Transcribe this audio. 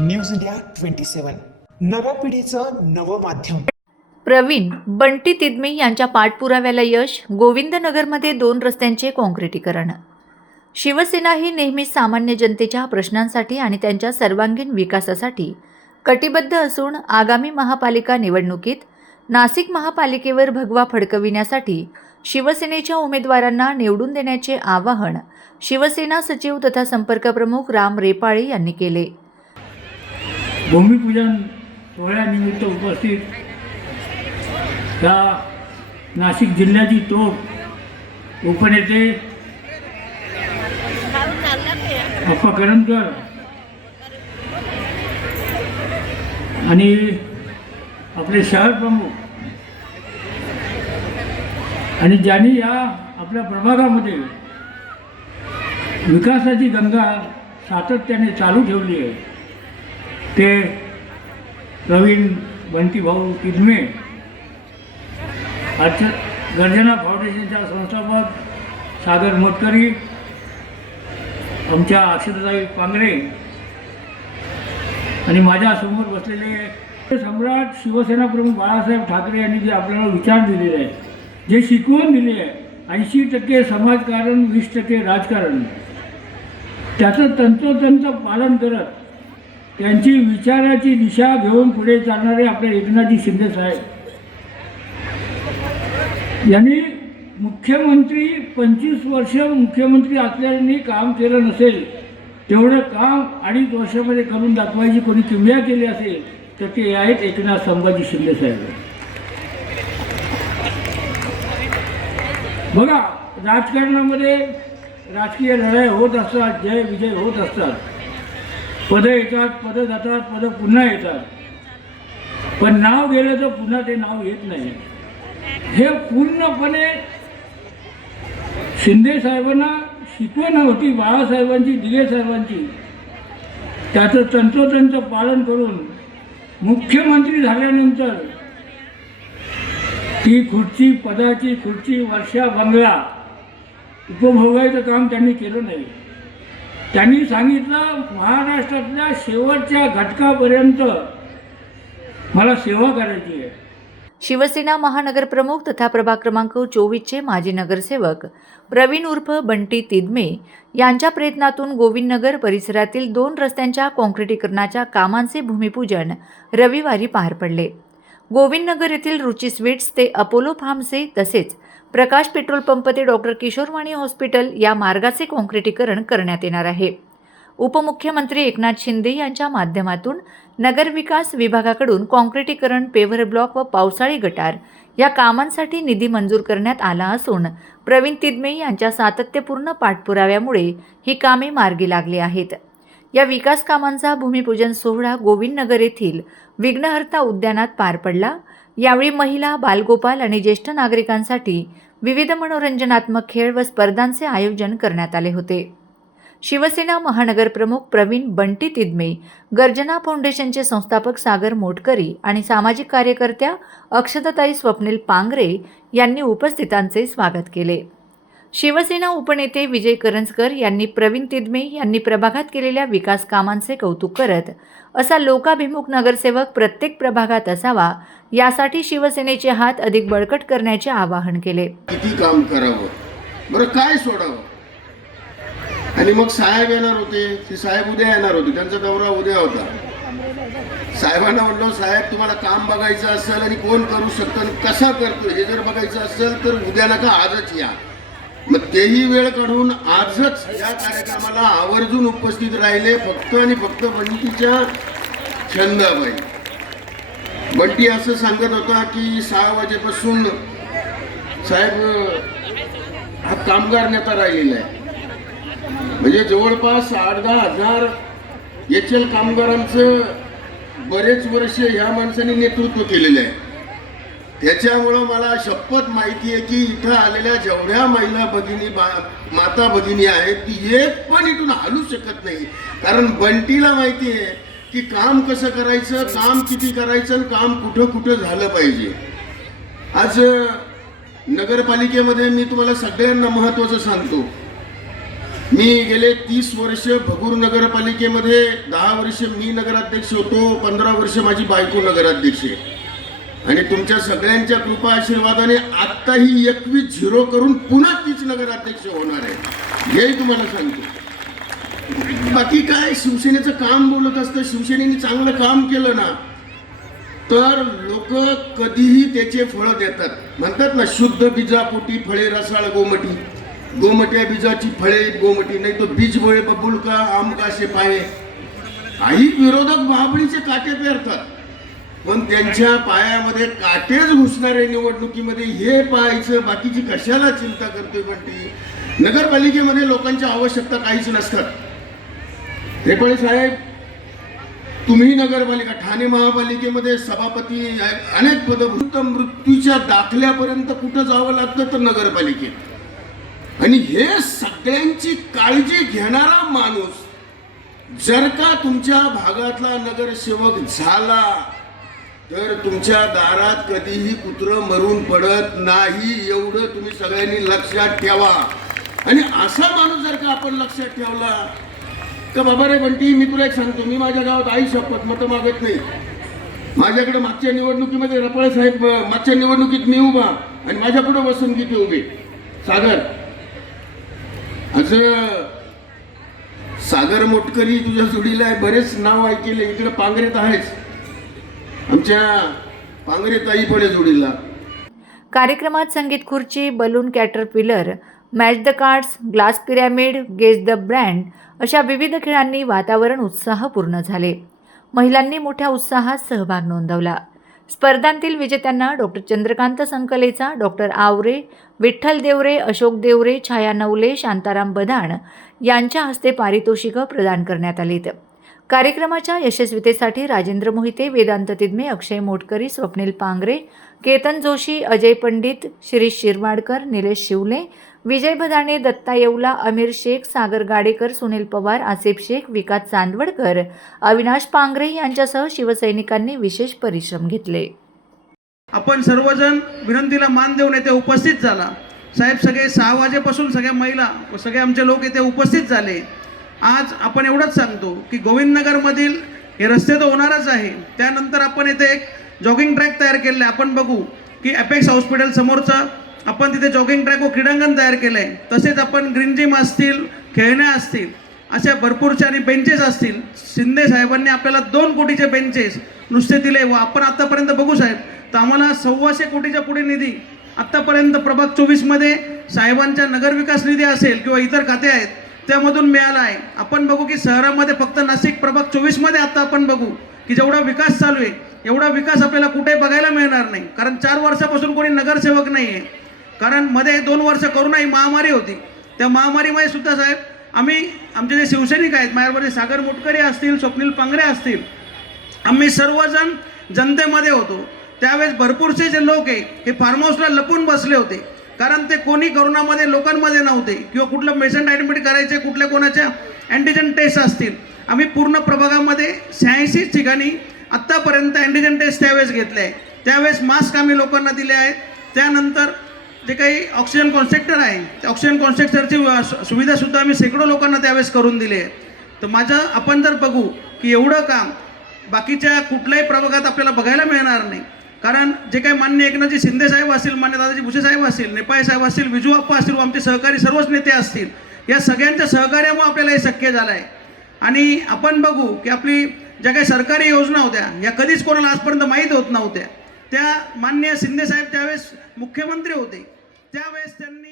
News India 27 नव्या पिढीचं नवं माध्यम। प्रवीण बंटी तिदमे यांच्या पाठपुराव्याला यश। गोविंदनगरमध्ये 2 रस्त्यांचे काँक्रिटीकरण। शिवसेना ही नेहमीच सामान्य जनतेच्या प्रश्नांसाठी आणि त्यांच्या सर्वांगीण विकासासाठी कटिबद्ध असून आगामी महापालिका निवडणुकीत नाशिक महापालिकेवर भगवा फडकविण्यासाठी शिवसेनेच्या उमेदवारांना निवडून देण्याचे आवाहन शिवसेना सचिव तथा संपर्क प्रमुख राम रेपाळे यांनी केले। भूमिपूजन सोहळ्यानिमित्त उपस्थित या नाशिक जिल्ह्याची तोफ उपनेते अप्पा करंजकर आणि आपले शहर प्रमुख आणि ज्यांनी या आपल्या प्रभागामध्ये विकासाची गंगा सातत्याने चालू ठेवली आहे ते प्रवीण बंटी भाऊ तिदमे, गर्जना फाउंडेशनच्या संस्थापक सागर मोटकरी, आमच्या अक्षताताई पांगरे आणि माझ्यासमोर बसलेले सम्राट शिवसेना प्रमुख बाळासाहेब ठाकरे यांनी जे आपल्याला विचार दिलेले आहे, जे शिकवून दिले आहे 80% समाजकारण 20% राजकारण, त्याचं तंतोतंत पालन करत त्यांची विचाराची दिशा घेऊन पुढे चालणारे आपले एकनाथजी शिंदे साहेब यांनी मुख्यमंत्री 25 वर्ष मुख्यमंत्री असल्याने काम केलं नसेल तेवढं काम 2.5 वर्षामध्ये करून दाखवायची कोणी किमया केली असेल तर ते आहेत एकनाथ संभाजी शिंदे साहेब। बघा, राजकारणामध्ये राजकीय लढाई होत असतात, जय विजय होत असतात, पदं येतात, पदं जातात, पदं पुन्हा येतात, पण नाव गेलं तर पुन्हा ते नाव येत नाही। हे पूर्णपणे शिंदे साहेबांना शिकवण होती, बाळासाहेबांची, दिघे साहेबांची, त्याचं तंतोतंत पालन करून मुख्यमंत्री झाल्यानंतर ती खुर्ची, पदाची खुर्ची, वर्षा, बंगला उपभोगायचं काम त्यांनी केलं नाही। त्यांनी सांगितलं महाराष्ट्रातल्या शेवटच्या घटकापर्यंत मला सेवा करायची आहे। शिवसेना महानगर प्रमुख तथा प्रभाग क्रमांक 24 चे माजी नगरसेवक प्रवीण उर्फ बंटी तिदमे यांच्या प्रयत्नातून गोविंदनगर परिसरातील 2 रस्त्यांच्या काँक्रिटीकरणाच्या कामांचे भूमिपूजन रविवारी पार पडले। गोविंदनगर येथील रुची स्वीट्स ते अपोलो फार्मचे तसेच प्रकाश पेट्रोल पंप ते डॉक्टर किशोरवाणी हॉस्पिटल या मार्गाचे काँक्रिटीकरण करण्यात येणार आहे। उपमुख्यमंत्री एकनाथ शिंदे यांच्या माध्यमातून नगरविकास विभागाकडून काँक्रिटीकरण, पेव्हर ब्लॉक व पावसाळी गटार या कामांसाठी निधी मंजूर करण्यात आला असून प्रवीण तिदमे यांच्या सातत्यपूर्ण पाठपुराव्यामुळे ही कामे मार्गी लागली आहेत। या विकास कामांचा भूमिपूजन सोहळा गोविंदनगर येथील विघ्नहर्ता उद्यानात पार पडला। यावेळी महिला, बालगोपाल आणि ज्येष्ठ नागरिकांसाठी विविध मनोरंजनात्मक खेळ व स्पर्धांचे आयोजन करण्यात आले होते। शिवसेना महानगर प्रमुख प्रवीण बंटी तिदमे, गर्जना फाउंडेशनचे संस्थापक सागर मोटकरी आणि सामाजिक कार्यकर्त्या अक्षताताई स्वप्नील पांगरे यांनी उपस्थितांचे स्वागत केले। शिवसेना उपनेते विजय करंजकर यांनी प्रवीण तिदमे यांनी प्रभागात केलेल्या विकास कामांचे कौतुक करत असा लोकाभिमुख नगरसेवक प्रत्येक प्रभागात असावा यासाठी शिवसेनेचे हात अधिक बळकट करण्याचे आवाहन केले। किती काम करावं बरं, काय सोडावं, आणि मग साहेब येणार होते, ते साहेब उद्या येणार होते, त्यांचा दौरा उद्या होता। साहेबांना म्हणलो, साहेब तुम्हाला काम बघायचं असेल आणि कोण करू शकतं आणि कसा करतो हे जर बघायचं असेल तर उद्या नका, आजच या। मग तेही वेळ काढून आजच या कार्यक्रमाला आवर्जून उपस्थित राहिले, फक्त आणि फक्त बंटीच्या छंदाबाई। बंटी असं सांगत होता की 6 वाजेपासून साहेब हा कामगार नेता राहिलेला आहे, म्हणजे जवळपास 8-10 हजार HL कामगारांचं बरेच वर्ष ह्या माणसाने नेतृत्व केलेलं आहे। त्याच्यामुळं मला शपथ माहिती आहे की इथं आलेल्या जेवढ्या महिला भगिनी, माता भगिनी आहेत ती एक पण इथून हलू शकत नाही, कारण बंटीला माहिती आहे की काम कसं करायचं, काम किती करायचं आणि काम कुठं कुठं झालं पाहिजे। आज नगरपालिकेमध्ये मी तुम्हाला सगळ्यांना महत्त्वाचं सांगतो मी गेले 30 वर्ष भगूर नगरपालिकेमध्ये, 10 वर्ष मी नगराध्यक्ष होतो, 15 वर्ष माझी बायको नगराध्यक्ष आहे. आणि तुमच्या सगळ्यांच्या कृपा आशीर्वादाने आत्ताही 21-0 करून पुन्हा तीच नगराध्यक्ष होणार आहे, हे तुम्हाला सांगतो. बाकी काय, शिवसेनेचं काम बोलत असतं. शिवसेनेने चांगलं काम केलं ना तर लोक कधीही त्याचे फळं देतात. म्हणतात ना, शुद्ध बीजापोटी फळे रसाळ गोमटी, गोमट्या बीजाची फळे गोमटी, नाही तो बीज बळे बबुलका आमकाशे पाये. काही विरोधक बाबळीचे काटे पेरतात, पण त्यांच्या पायामध्ये काटेच घुसणारे निवडणुकीमध्ये हे पाहायचं, बाकीची कशाला चिंता करतोय म्हणते. नगरपालिकेमध्ये लोकांच्या आवश्यकता काहीच नसतात. रेपाळे साहेब, तुम्ही नगरपालिका, ठाणे महापालिकेमध्ये सभापती, अनेक पद, मृत्यूच्या दाखल्यापर्यंत कुठं जावं लागतं तर नगरपालिकेत. आणि हे सगळ्यांची काळजी घेणारा माणूस जर का तुमच्या भागातला नगरसेवक झाला तर तुमच्या दारात कधीही कुत्रं मरून पडत नाही, एवढं तुम्ही सगळ्यांनी लक्षात ठेवा. आणि असा माणूस जर का आपण लक्षात ठेवला का, बाबा रे बंटी, मी तुला एक सांगतो, मी माझ्या गावात आई शपथ मतं मागत नाही. माझ्याकडे मागच्या निवडणुकीमध्ये रपाळे साहेब, मागच्या निवडणुकीत मी उभा आणि माझ्या पुढे वसंतगीते उभे. सागर, असं सागर मोटकरी तुझ्या जोडीला आहे, बरेच नाव ऐकले. इकडे पांगरेत आहेच, आमच्या पांगरेताई पडे जोडीला. कार्यक्रमात संगीत खुर्ची, balloon caterpillar, match the cards, glass pyramid, guess the brand अशा विविध खेळांनी वातावरण उत्साहपूर्ण झाले. महिलांनी मोठ्या उत्साहात सहभाग नोंदवला. स्पर्धांतील विजेत्यांना डॉक्टर चंद्रकांत संकलेचा, डॉक्टर आवरे, विठ्ठल देवरे, अशोक देवरे, छाया नवले, शांताराम बधाण यांच्या हस्ते पारितोषिकं प्रदान करण्यात आलीत. कार्यक्रमाच्या यशस्वीतेसाठी राजेंद्र मोहिते, वेदांत तिदमे, अक्षय मोटकरी, स्वप्नील पांगरे, केतन जोशी, अजय पंडित, शिरीष शिरवाडकर, निलेश शिवले, विजय भदाणे, दत्ता येवला, अमीर शेख, सागर गाडेकर, सुनील पवार, आसिफ शेख, विकास चांदवडकर, अविनाश पांगरे यांच्यासह शिवसैनिकांनी विशेष परिश्रम घेतले. आपण सर्वजण विनंतीला मान देऊन येथे उपस्थित झाला. साहेब, सगळे 6 वाजेपासून सगळ्या महिला व सगळे आमचे लोक येथे उपस्थित झाले. आज आपण एवढंच सांगतो की गोविंदनगरमधील हे रस्ते तर होणारच आहे, त्यानंतर आपण येथे एक जॉगिंग ट्रॅक तयार केलेला आहे. आपण बघू की अपेक्स हॉस्पिटल समोरचा आपण तिथे जॉगिंग ट्रॅक व क्रीडांगण तयार केलं आहे. तसेच आपण ग्रीन जिम असतील, खेळण्या असतील, अशा भरपूरशा आणि बेंचेस असतील. शिंदे साहेबांनी आपल्याला 2 कोटीचे बेंचेस नुसते दिले व आपण आत्तापर्यंत बघू साहेब तर आम्हाला 125 कोटीच्या पुढे निधी आत्तापर्यंत प्रभाग 24मध्ये साहेबांच्या नगरविकास निधी असेल किंवा इतर खाते आहेत त्यामधून मिळाला आहे. आपण बघू की शहरामध्ये फक्त नाशिक प्रभाग 24मध्ये आता आपण बघू की जेवढा विकास चालू आहे एवढा विकास आपल्याला कुठे बघायला मिळणार नाही. कारण 4 वर्षापासून कोणी नगरसेवक नाही आहे. कारण मध्ये 2 वर्ष कोरोना ही महामारी होती. त्या महामारीमध्ये सुद्धा साहेब आमचे जे शिवसैनिक आहेत, माझ्याबरोबर सागर मोटकरी असतील, स्वप्नील पांगरे असतील, आम्ही सर्वजण जनतेमध्ये होतो. त्यावेळेस भरपूरसे जे लोक आहे हे फार्म हाऊसला लपून बसले होते. कारण ते कोणी कोरोनामध्ये लोकांमध्ये नव्हते किंवा कुठलं पेशंट ॲडमिट करायचे, कुठल्या कोणाच्या अँटीजन टेस्ट असतील. आम्ही पूर्ण प्रभागामध्ये 86 ठिकाणी आत्तापर्यंत अँटीजन टेस्ट त्यावेळेस घेतले आहे. त्यावेळेस मास्क आम्ही लोकांना दिले आहेत. त्यानंतर जे काही ऑक्सिजन कॉन्स्ट्रक्टर आहे त्या ऑक्सिजन कॉन्स्ट्रक्टरची सुविधासुद्धा आम्ही शेकडो लोकांना त्यावेळेस करून दिली आहे. तर आपण जर बघू की एवढं काम बाकीच्या कुठल्याही प्रभागात आपल्याला बघायला मिळणार नाही. कारण जे काही मान्य एकनाथजी शिंदे साहेब असतील, मान्य दादाजी भुसे साहेब असतील, नेपाळे साहेब असतील, विजू आप्पा असतील व आमचे सहकारी सर्वच नेते असतील, या सगळ्यांच्या सहकार्यामुळे आपल्याला हे शक्य झालं आहे. आणि आपण बघू की आपली ज्या काही सरकारी योजना होत्या या कधीच कोणाला आजपर्यंत माहीत होत नव्हत्या. त्या माननीय शिंदे साहेब त्यावेळेस मुख्यमंत्री होते, त्यावेळेस त्यांनी